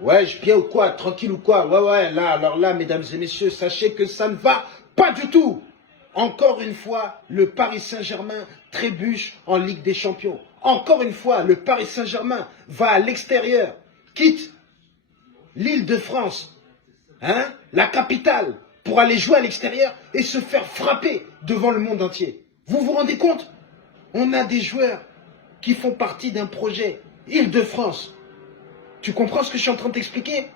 Ouais, bien ou quoi? Tranquille ou quoi? Ouais, ouais, là, alors là, mesdames et messieurs, sachez que ça ne va pas du tout. Encore une fois, le Paris Saint-Germain trébuche en Ligue des Champions. Encore une fois, le Paris Saint-Germain va à l'extérieur, quitte l'Île-de-France, hein, la capitale, pour aller jouer à l'extérieur et se faire frapper devant le monde entier. Vous vous rendez compte? On a des joueurs qui font partie d'un projet Île-de-France. Tu comprends ce que je suis en train de t'expliquer?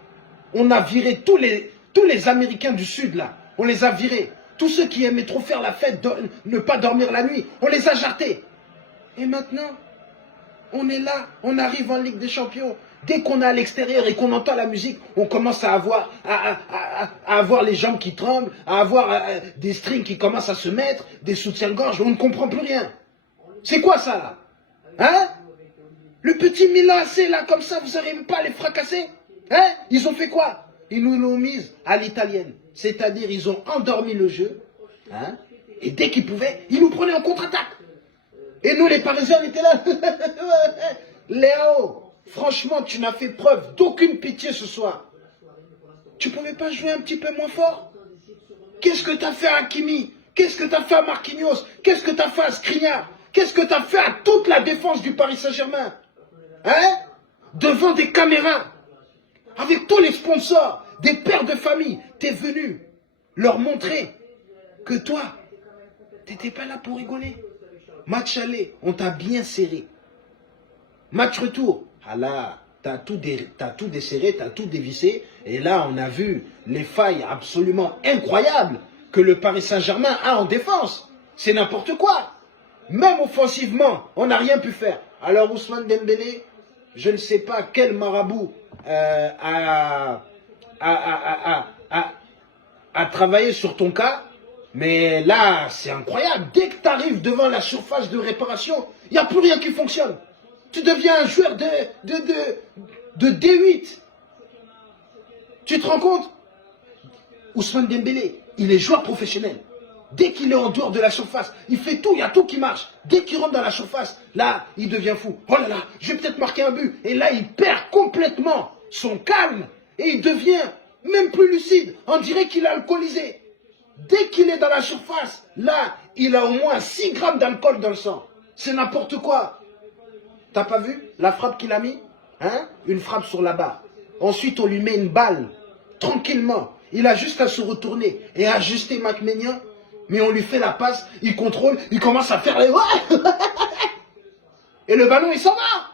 On a viré tous les Américains du Sud, là. On les a virés. Tous ceux qui aimaient trop faire la fête, ne pas dormir la nuit, on les a jartés. Et maintenant, on est là, on arrive en Ligue des Champions. Dès qu'on est à l'extérieur et qu'on entend la musique, on commence à avoir les jambes qui tremblent, à avoir des strings qui commencent à se mettre, des soutiens-gorge, on ne comprend plus rien. C'est quoi ça, là? Hein? Le petit Milan AC, là, comme ça, vous n'arrivez pas à les fracasser? Hein? Ils ont fait quoi? Ils nous l'ont mise à l'italienne. C'est-à-dire, ils ont endormi le jeu. Hein? Et dès qu'ils pouvaient, ils nous prenaient en contre-attaque. Et nous, les Parisiens, on était là. Léo, franchement, tu n'as fait preuve d'aucune pitié ce soir. Tu pouvais pas jouer un petit peu moins fort? Qu'est-ce que tu as fait à Hakimi? Qu'est-ce que tu as fait à Marquinhos? Qu'est-ce que tu as fait à Skriniar? Qu'est-ce que tu as fait à toute la défense du Paris Saint-Germain? Hein? Devant des caméras, avec tous les sponsors, des pères de famille, tu es venu leur montrer que toi, tu n'étais pas là pour rigoler. Match aller, on t'a bien serré. Match retour, ah là, t'as tout desserré, t'as tout dévissé. Et là, on a vu les failles absolument incroyables que le Paris Saint-Germain a en défense. C'est n'importe quoi. Même offensivement, on n'a rien pu faire. Alors Ousmane Dembélé, je ne sais pas quel marabout a travaillé sur ton cas, mais là, c'est incroyable. Dès que tu arrives devant la surface de réparation, il n'y a plus rien qui fonctionne. Tu deviens un joueur de D8. Tu te rends compte? Ousmane Dembélé, il est joueur professionnel. Dès qu'il est en dehors de la surface, il fait tout, il y a tout qui marche. Dès qu'il rentre dans la surface, là, il devient fou. Oh là là, je vais peut-être marquer un but. Et là, il perd complètement son calme et il devient même plus lucide. On dirait qu'il est alcoolisé. Dès qu'il est dans la surface, là, il a au moins 6 grammes d'alcool dans le sang. C'est n'importe quoi. T'as pas vu la frappe qu'il a mis? Hein? Une frappe sur la barre. Ensuite, on lui met une balle, tranquillement. Il a juste à se retourner et ajuster McMahon. Mais on lui fait la passe, il contrôle, il commence à faire les... Et le ballon, il s'en va.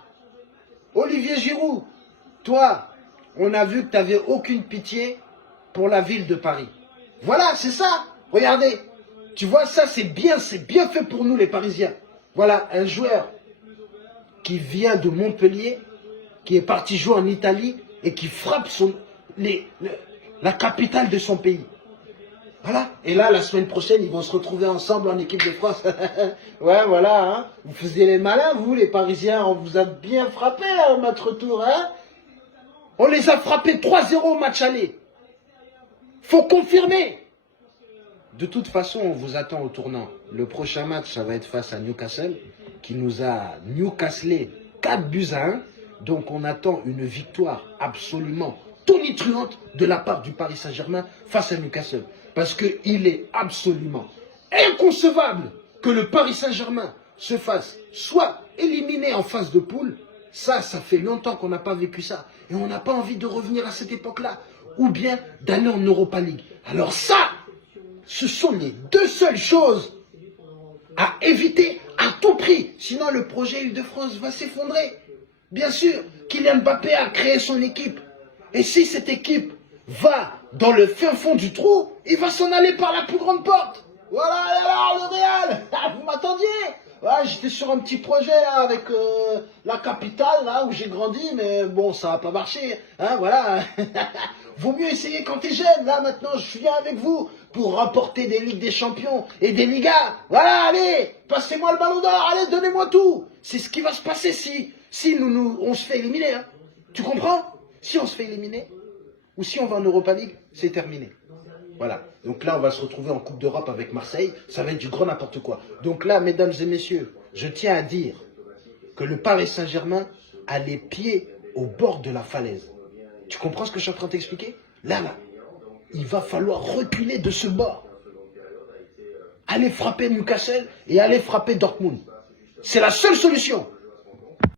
Olivier Giroud, toi, on a vu que tu n'avais aucune pitié pour la ville de Paris. Voilà, c'est ça. Regardez. Tu vois, ça, c'est bien fait pour nous, les Parisiens. Voilà, un joueur qui vient de Montpellier, qui est parti jouer en Italie et qui frappe la capitale de son pays. Voilà. Et là, la semaine prochaine, ils vont se retrouver ensemble en équipe de France. Ouais, voilà. Hein. Vous faisiez les malins, vous, les Parisiens. On vous a bien frappé, là, au match retour. Hein. On les a frappés 3-0 au match aller. Faut confirmer. De toute façon, on vous attend au tournant. Le prochain match, ça va être face à Newcastle, qui nous a Newcastlé 4-1. Donc, on attend une victoire absolument tonitruante de la part du Paris Saint-Germain face à Newcastle. Parce qu'il est absolument inconcevable que le Paris Saint-Germain se fasse soit éliminé en phase de poule. Ça fait longtemps qu'on n'a pas vécu ça. Et on n'a pas envie de revenir à cette époque-là. Ou bien d'aller en Europa League. Alors ça, ce sont les deux seules choses à éviter à tout prix. Sinon, le projet Île-de-France va s'effondrer. Bien sûr, Kylian Mbappé a créé son équipe. Et si cette équipe va dans le fin fond du trou, il va s'en aller par la plus grande porte. Voilà, alors le Real, vous m'attendiez? Ouais, j'étais sur un petit projet là, avec la capitale, là où j'ai grandi, mais bon, ça va pas marcher. Hein, voilà. Vaut mieux essayer quand t'es jeune. Là, maintenant, je viens avec vous pour remporter des Ligues des Champions et des Ligas. Voilà, allez, passez-moi le ballon d'or, allez, donnez-moi tout. C'est ce qui va se passer si on se fait éliminer. Hein. Tu comprends? Si on se fait éliminer, ou si on va en Europa League, c'est terminé. Voilà. Donc là, on va se retrouver en Coupe d'Europe avec Marseille. Ça va être du grand n'importe quoi. Donc là, mesdames et messieurs, je tiens à dire que le Paris Saint-Germain a les pieds au bord de la falaise. Tu comprends ce que je suis en train de t'expliquer? Là, il va falloir reculer de ce bord. Aller frapper Newcastle et aller frapper Dortmund. C'est la seule solution.